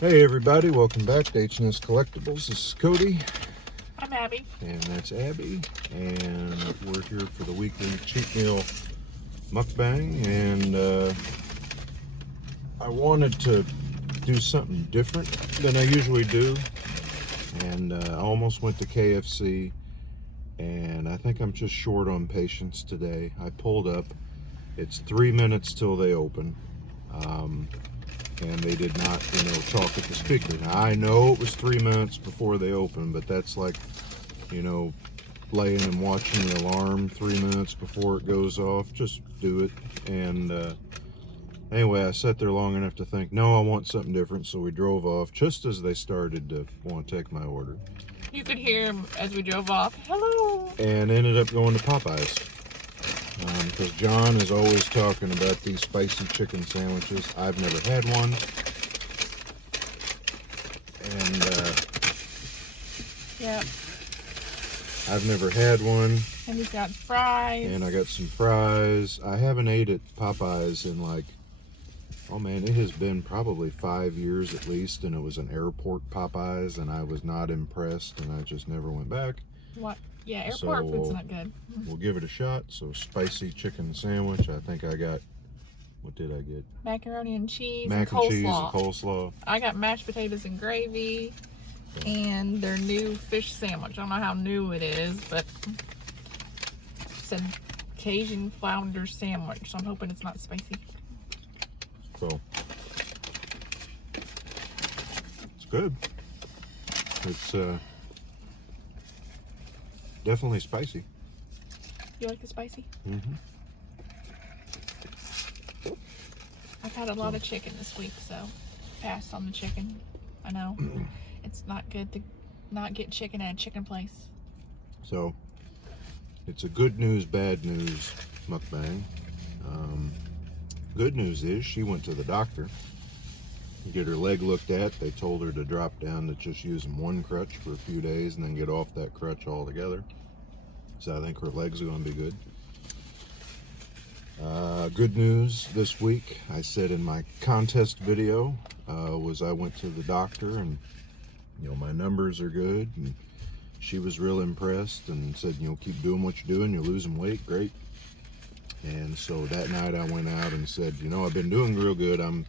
Hey everybody, welcome back to H&S Collectibles. This is Cody. I'm Abby. And that's Abby. And we're here for the weekly cheat meal mukbang. And I wanted to do something different than I usually do. And I almost went to KFC. And I think I'm just short on patience today. I pulled up. It's 3 minutes till they open. And they did not, talk at the speaker. Now, I know it was 3 minutes before they opened, but that's like, laying and watching the alarm 3 minutes before it goes off. Just do it. And anyway, I sat there long enough to think, no, I want something different. So we drove off just as they started to want to take my order. You could hear him as we drove off. Hello. And ended up going to Popeyes. Because John is always talking about these spicy chicken sandwiches. I've never had one. And, yep. I've never had one. And he's got fries. And I got some fries. I haven't ate at Popeyes in like, oh man, it has been probably 5 years at least. And it was an airport Popeyes. And I was not impressed. And I just never went back. What? Yeah, airport food's not good. We'll give it a shot. So spicy chicken sandwich. I think I got, what did I get? Macaroni and cheese Mac and cheese and coleslaw. I got mashed potatoes and gravy and their new fish sandwich. I don't know how new it is, but it said Cajun Flounder sandwich. So I'm hoping it's not spicy. So it's good. It's definitely spicy. You like the spicy? Mm-hmm. I've had a lot of chicken this week, so passed on the chicken. I know. It's not good to not get chicken at a chicken place. So it's a good news, bad news mukbang. Good news is she went to the doctor to get her leg looked at. They told her to drop down to just using one crutch for a few days and then get off that crutch altogether. So I think her legs are going to be good. Good news this week, I said in my contest video, was I went to the doctor and, my numbers are good. And she was real impressed and said, keep doing what you're doing. You're losing weight. Great. And so that night I went out and said, I've been doing real good. I'm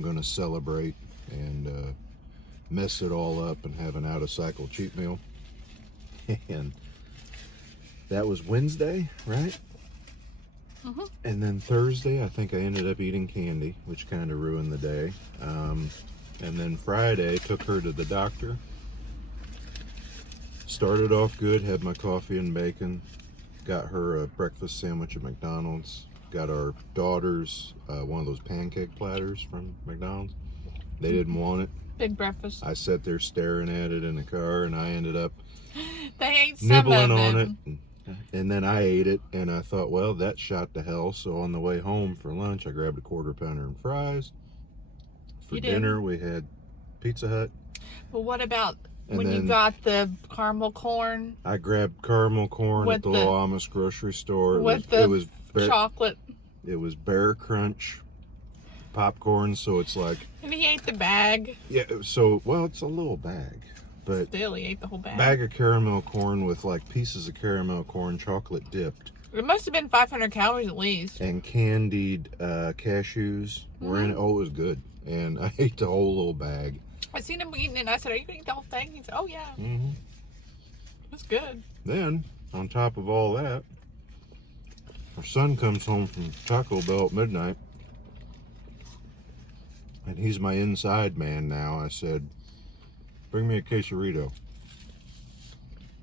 going to celebrate and mess it all up and have an out-of-cycle cheat meal. And that was Wednesday, right? Mm-hmm. And then Thursday, I think I ended up eating candy, which kind of ruined the day. And then Friday, took her to the doctor. Started off good, had my coffee and bacon. Got her a breakfast sandwich at McDonald's. Got our daughters one of those pancake platters from McDonald's. They didn't want it. Big breakfast. I sat there staring at it in the car, and I ended up They ate some nibbling of on it. And then I ate it, and I thought, well, that shot to hell. So on the way home for lunch, I grabbed a quarter pounder and fries. For dinner, we had Pizza Hut. Well, what about And when you then got the caramel corn I grabbed caramel corn With at the the- little Amish grocery store. with it was chocolate? It was Bear Crunch popcorn, so it's like, And he ate the bag. yeah. So it's a little bag, but Still, he ate the whole bag. bag of caramel corn with like pieces of caramel corn, chocolate dipped, It must have been 500 calories at least. and candied cashews were in it. Oh, it was good, and I ate the whole little bag. I seen him eating it, and I said, "Are you gonna eat the whole thing?" He said, "Oh yeah, Mm-hmm. it's good." Then on top of all that, our son comes home from Taco Bell at midnight, and he's my inside man now. I said, bring me a quesarito,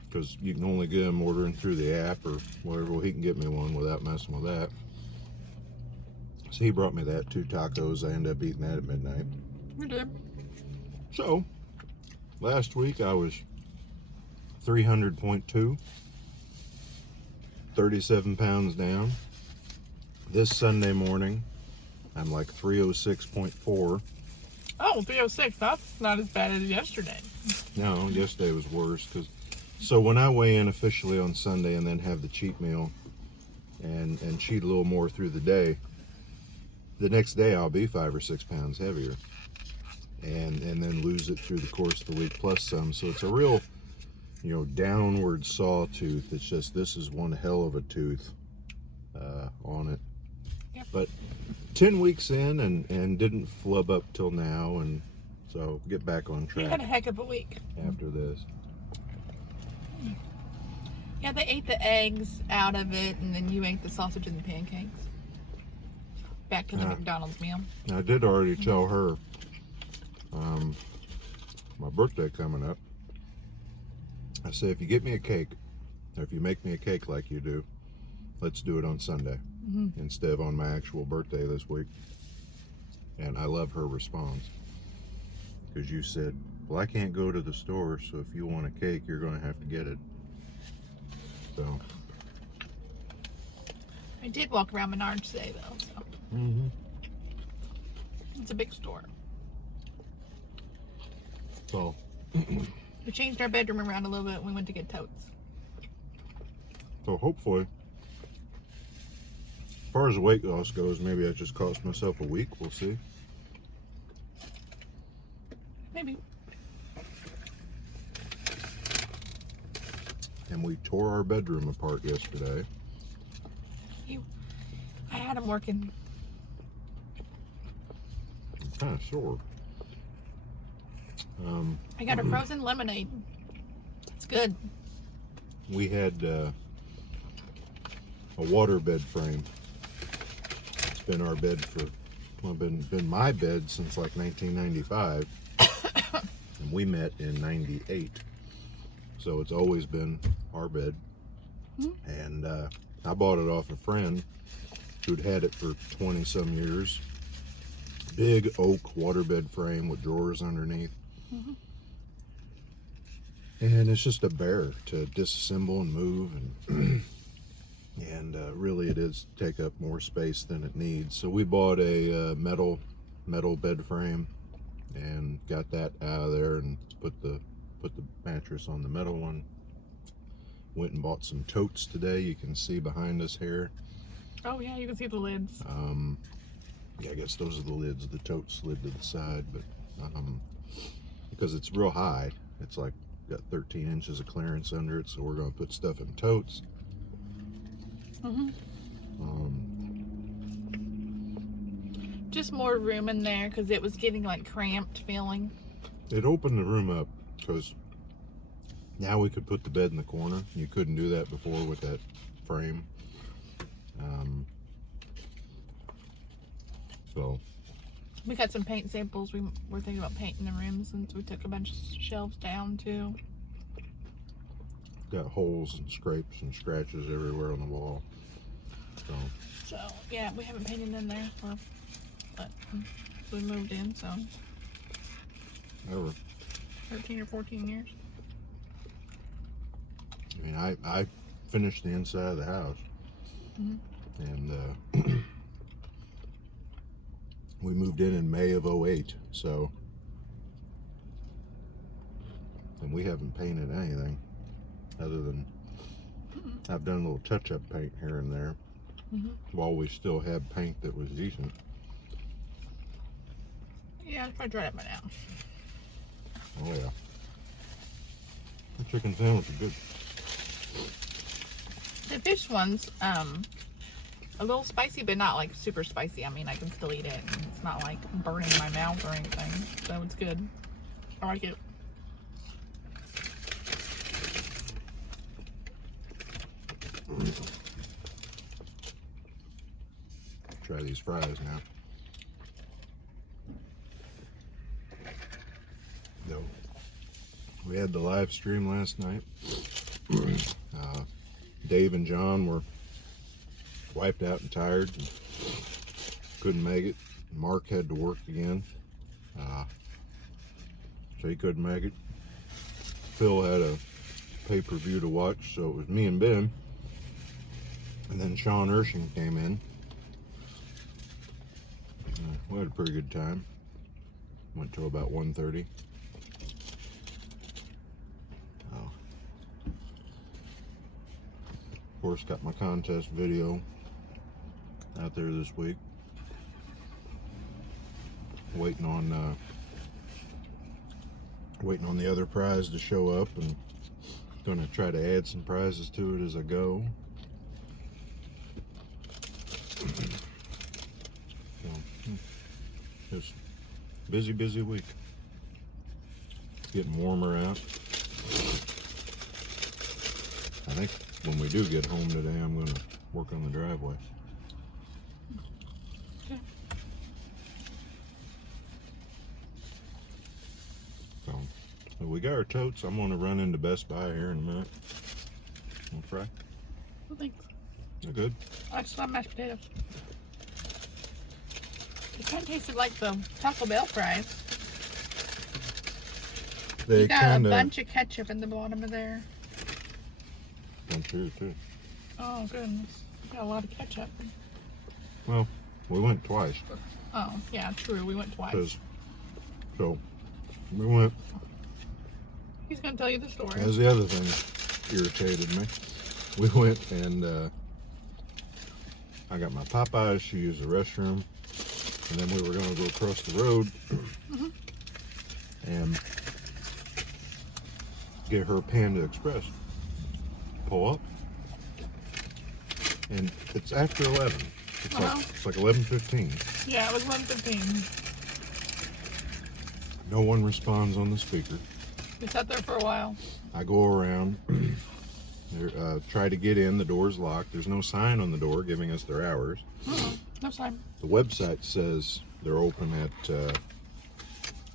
because you can only get him ordering through the app or whatever. Well, he can get me one without messing with that. So he brought me that, 2 tacos. I ended up eating that at midnight. You did. So last week I was 300.2, 37 pounds down. This Sunday morning I'm like 306.4. Oh, 306. That's not as bad as yesterday. No, yesterday was worse. So when I weigh in officially on Sunday and then have the cheat meal and cheat a little more through the day, the next day I'll be 5 or 6 pounds heavier. and then lose it through the course of the week plus some. So it's a real, you know, downward sawtooth. It's just, this is one hell of a tooth on it. Yep. But 10 weeks in and didn't flub up till now, and so get back on track. You had a heck of a week after this. Yeah, they ate the eggs out of it, and then you ate the sausage and the pancakes. Back to the McDonald's meal. I did already tell her my birthday coming up. I say, if you get me a cake, or if you make me a cake like you do, let's do it on Sunday instead of on my actual birthday this week. And I love her response, because you said, well, I can't go to the store, so if you want a cake, you're going to have to get it. So I did walk around Menards today, though. So. It's a big store. So We changed our bedroom around a little bit. We went to get totes. So hopefully, as far as the weight loss goes, maybe I just cost myself a week. We'll see. Maybe. And we tore our bedroom apart yesterday. I had him working. I'm kind of sore. I got a frozen lemonade. It's good. We had a waterbed frame. It's been our bed for, well, been my bed since like 1995. And we met in 98. So it's always been our bed. And I bought it off a friend who'd had it for 20 some years. Big oak waterbed frame with drawers underneath. And it's just a bear to disassemble and move, and really it is take up more space than it needs. So we bought a metal bed frame and got that out of there and put the mattress on the metal one. Went and bought some totes today. You can see behind us here. Oh yeah, you can see the lids. Yeah, I guess those are the lids. The totes slid to the side, but because it's real high, it's like got 13 inches of clearance under it, so we're going to put stuff in totes. Just more room in there because it was getting like cramped feeling. It opened the room up because now we could put the bed in the corner. You couldn't do that before with that frame. So we got some paint samples. We were thinking about painting the rooms since we took a bunch of shelves down too. got holes and scrapes and scratches everywhere on the wall. So yeah, we haven't painted in there but we moved in, so Ever. 13 or 14 years. I mean, I finished the inside of the house, and we moved in May of 08, so, and we haven't painted anything other than I've done a little touch-up paint here and there while we still had paint that was decent. Yeah, it's probably dried up by now. Oh yeah, the chicken sandwich is good. The fish one's a little spicy, but not like super spicy. I mean, I can still eat it. And it's not like burning my mouth or anything, so it's good. I like it. Try these fries now. No, we had the live stream last night. Dave and John were wiped out and tired and couldn't make it. Mark had to work again, so he couldn't make it. Phil had a pay-per-view to watch, so it was me and Ben, and then Sean Ershing came in. We had a pretty good time. Went till about 1:30. Of course, got my contest video out there this week. Waiting on Waiting on the other prize to show up, and gonna try to add some prizes to it as I go. So, just busy week. It's getting warmer out. I think when we do get home today, I'm gonna work on the driveway. Okay. So we got our totes. I'm gonna run into Best Buy here in a minute. Want to fry? Well, thanks. They're good. I just love mashed potatoes. It kind of tasted like the Taco Bell fries. They You got kind a of. bunch of ketchup in the bottom of there. I'm sure too. Oh, goodness. You got a lot of ketchup. Well, we went twice. Oh, yeah, true. We went twice. So we went. He's going to tell you the story. As the other thing irritated me, we went and I got my Popeyes. She used the restroom, and then we were going to go across the road and get her Panda Express. Pull up, and it's after 11. It's like 11:15. Yeah, it was 1:15. No one responds on the speaker. We sat there for a while. I go around, try to get in. The door's locked. There's no sign on the door giving us their hours. No sign. The website says they're open at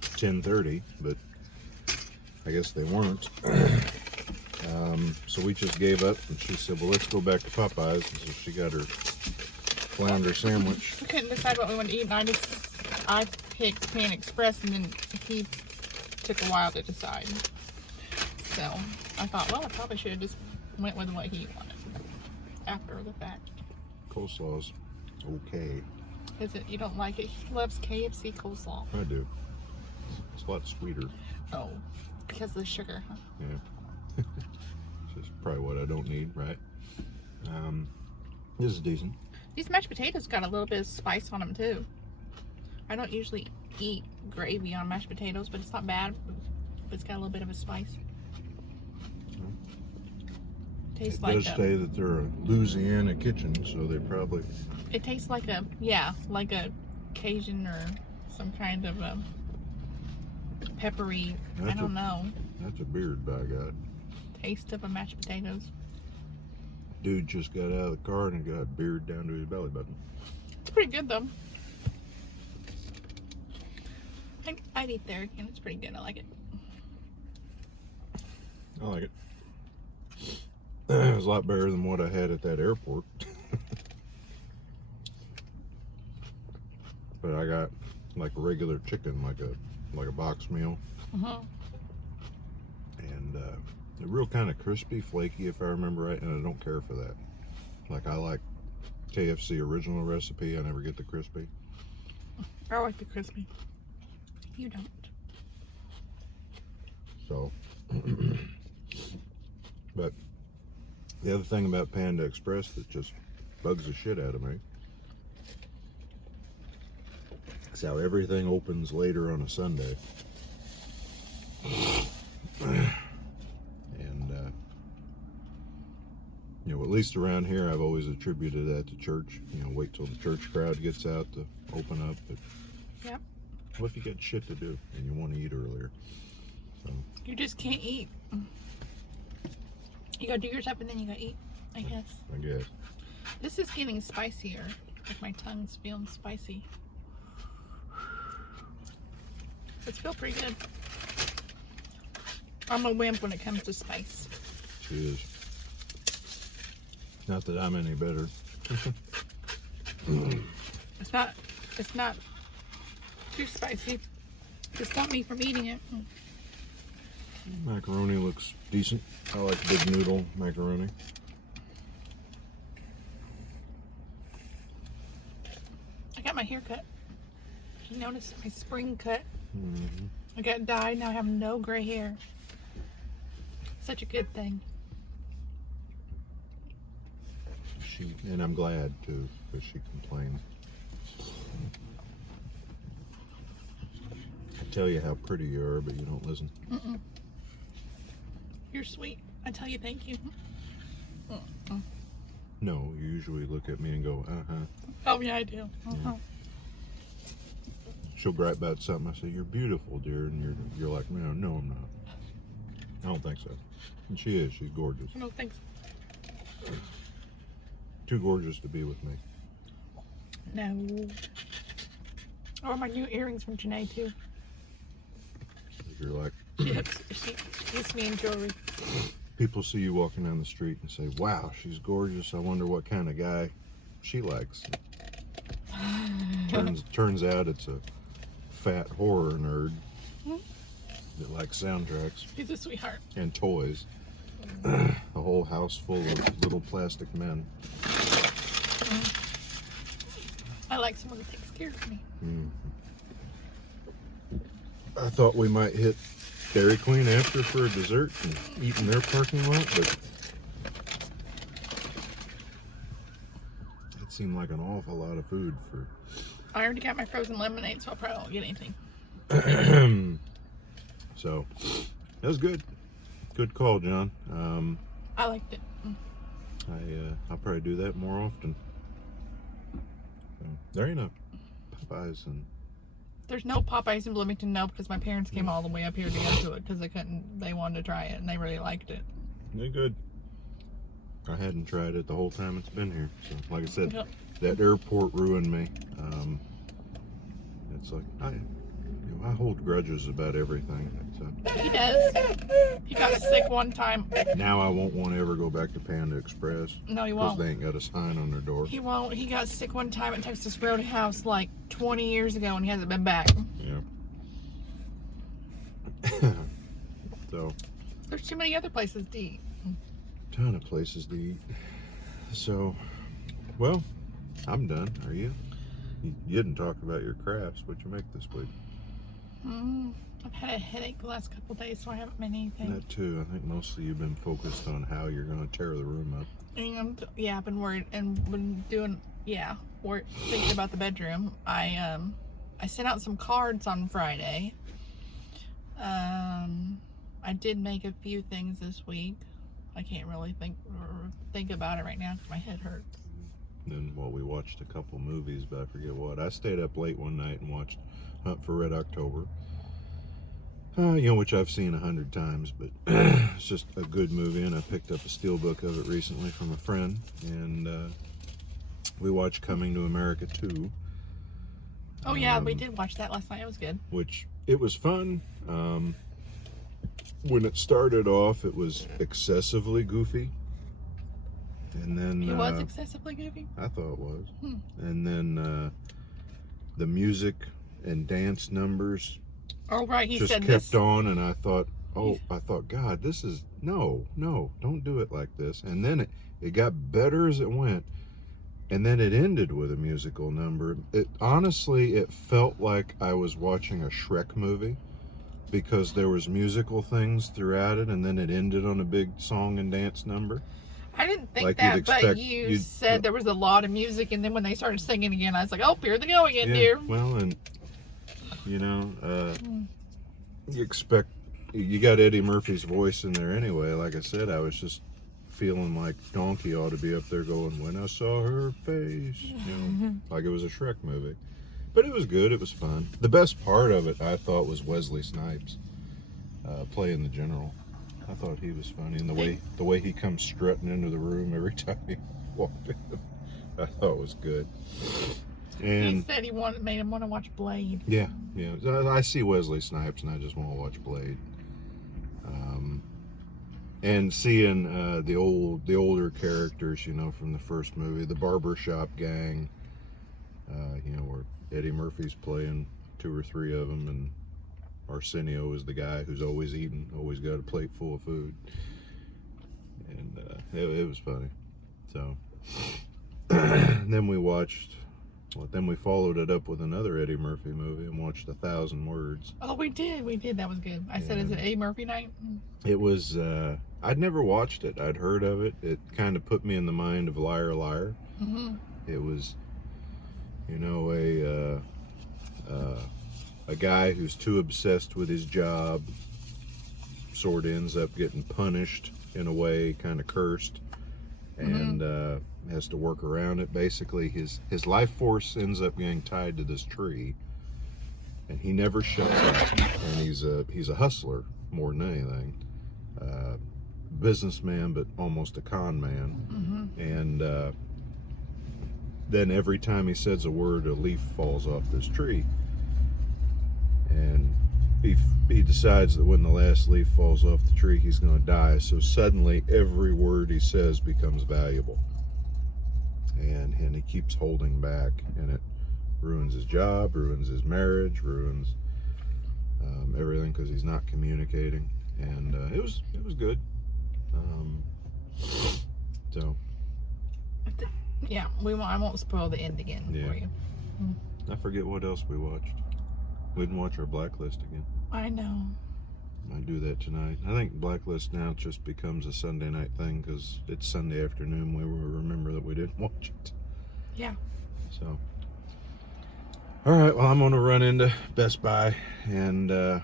10:30, but I guess they weren't. So we just gave up, and she said, well, let's go back to Popeyes. And so she got her Flounder sandwich. We couldn't decide what we wanted to eat, and I picked Pan Express, and then he took a while to decide. So I thought, well, I probably should have just went with what he wanted after the fact. Coleslaw's okay. Is it? You don't like it? He loves KFC coleslaw. I do. It's a lot sweeter. Oh, because of the sugar, huh? Yeah. This is probably what I don't need, right? This is decent. These mashed potatoes got a little bit of spice on them too. I don't usually eat gravy on mashed potatoes, but it's not bad. But it's got a little bit of a spice. Tastes like It does say that they're a Louisiana kitchen, so they probably. It tastes like a like a Cajun or some kind of a peppery. I don't know. That's a beard by God. Taste of a mashed potatoes. Dude just got out of the car and got a beard down to his belly button. It's pretty good though. I'd eat there again. It's pretty good. I like it. I like it. It was a lot better than what I had at that airport. But I got like a regular chicken, like a box meal. And they're real kind of crispy, flaky, if I remember right, and I don't care for that. Like, I like KFC original recipe. I never get the crispy. I like the crispy. You don't. So, but the other thing about Panda Express that just bugs the shit out of me is how everything opens later on a Sunday. And, you know, at least around here, I've always attributed that to church. You know, wait till the church crowd gets out to open up. But Yep. what if you got shit to do and you want to eat earlier? So, You just can't eat. You gotta do your stuff and then you gotta eat, I guess. I guess. This is getting spicier. Like my tongue's feeling spicy. It's still pretty good. I'm a wimp when it comes to spice. She is. Not that I'm any better. It's not too spicy. To stop me from eating it. Macaroni looks decent. I like big noodle macaroni. I got my hair cut. You noticed my spring cut? Mm-hmm. I got dyed. Now I have no gray hair. Such a good thing. And I'm glad too, because she complained. I tell you how pretty you are, but you don't listen. Mm-mm. You're sweet. I tell you thank you. Mm-mm. No, you usually look at me and go, Oh, yeah, I do. Yeah. She'll gripe about something. I say, you're beautiful, dear. And you're like, no, I'm not. I don't think so. And she is. She's gorgeous. I don't think so. Too gorgeous to be with me. No. Or my new earrings from Janae, too. You're like, She gets me in jewelry. people see you walking down the street and say, wow, she's gorgeous. I wonder what kind of guy she likes. Turns out it's a fat horror nerd that likes soundtracks. He's a sweetheart. And toys. A whole house full of little plastic men. I like someone that takes care of me. I thought we might hit Dairy Queen after for a dessert and eat in their parking lot, but it seemed like an awful lot of food for... I already got my frozen lemonade, so I probably won't get anything. So, that was good. Good call, John. I liked it. I'll probably do that more often. So, there ain't no Popeyes and... There's no Popeyes in Bloomington, no, because my parents came all the way up here to go to it because they wanted to try it and they really liked it. They're good. I hadn't tried it the whole time it's been here. So, like I said, Yep. that airport ruined me. It's like, I hold grudges about everything. So. He does. He got sick one time. Now I won't want to ever go back to Panda Express. No, he Because won't. they ain't got a sign on their door. He won't. He got sick one time at Texas Roadhouse like 20 years ago and he hasn't been back. Yeah. So. There's too many other places to eat. Ton of places to eat. So, well, I'm done. Are you? You didn't talk about your crafts. What'd you make this week? I've had a headache the last couple of days, so I haven't been anything. That too. I think mostly you've been focused on how you're going to tear the room up. And I've been worried and been doing, thinking about the bedroom. I sent out some cards on Friday. I did make a few things this week. I can't really think about it right now because my head hurts. Then, we watched a couple movies, but I forget what. I stayed up late one night and watched Hunt for Red October. Which I've seen 100 times, but it's just a good movie, and I picked up a steelbook of it recently from a friend, and we watched Coming to America 2. Oh yeah, we did watch that last night. It was good. Which, it was fun. When it started off, it was excessively goofy. And then... It was excessively goofy? I thought it was. And then the music and dance numbers... Oh, right, he just said kept this. on, and I thought, God, this is, no, don't do it like this. And then it got better as it went, and then it ended with a musical number. Honestly, it felt like I was watching a Shrek movie, because there was musical things throughout it, and then it ended on a big song and dance number. I didn't think Like that, you'd but expect- you said there was a lot of music, and then when they started singing again, I was like, oh, here they go again, dear. Well, and you got Eddie Murphy's voice in there anyway. Like I said, I was just feeling like Donkey ought to be up there going, when I saw her face, like it was a Shrek movie. But it was good. It was fun. The best part of it, I thought, was Wesley Snipes playing the general. I thought he was funny, and the way he comes strutting into the room every time he walked in, I thought was good. And He said made him want to watch Blade. yeah. I see Wesley Snipes, and I just want to watch Blade. And seeing the older characters, from the first movie, the barbershop gang, where Eddie Murphy's playing 2 or 3 of them, and Arsenio is the guy who's always eating, always got a plate full of food, and it was funny. So then we watched. Then we followed it up with another Eddie Murphy movie and watched 1,000 Words. Oh, we did. That was good. I said, is it Eddie Murphy night? It was, I'd never watched it. I'd heard of it. It kind of put me in the mind of Liar Liar. It was, a guy who's too obsessed with his job sort of ends up getting punished in a way, kind of cursed, and has to work around it. Basically, his life force ends up getting tied to this tree, and he never shuts up. And he's a hustler more than anything, businessman, but almost a con man. And then every time he says a word, a leaf falls off this tree, and he decides that when the last leaf falls off the tree, he's going to die. So suddenly every word he says becomes valuable, and he keeps holding back, and it ruins his job, ruins his marriage, ruins everything, because he's not communicating. And it was good. So yeah, I won't spoil the end again for you. I forget what else we watched. We didn't watch our Blacklist again. I know. Might do that tonight. I think Blacklist now just becomes a Sunday night thing because it's Sunday afternoon. We will remember that we didn't watch it. Yeah. So, all right. Well, I'm going to run into Best Buy and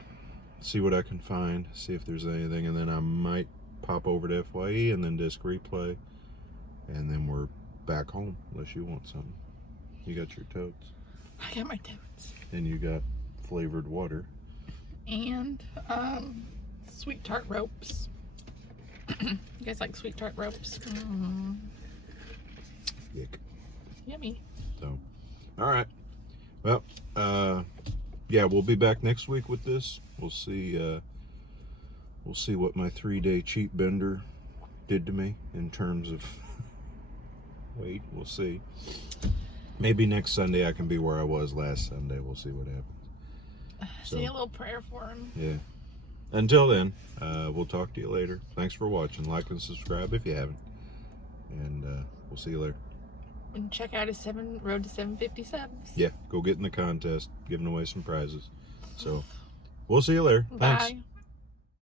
see what I can find. See if there's anything, and then I might pop over to FYE and then disc replay, and then we're back home. Unless you want something. You got your totes. I got my totes. And you got flavored water. And sweet tart ropes. You guys like sweet tart ropes? Yuck. Yummy. So, all right. Well, yeah, we'll be back next week with this. We'll see what my 3-day cheat bender did to me in terms of weight. We'll see. Maybe next Sunday I can be where I was last Sunday. We'll see what happens. Say a little prayer for him. Yeah. Until then, we'll talk to you later. Thanks for watching. Like and subscribe if you haven't. And we'll see you later. And check out his road to 750 subs. Yeah, go get in the contest. Giving away some prizes. So, we'll see you later. Thanks. Bye.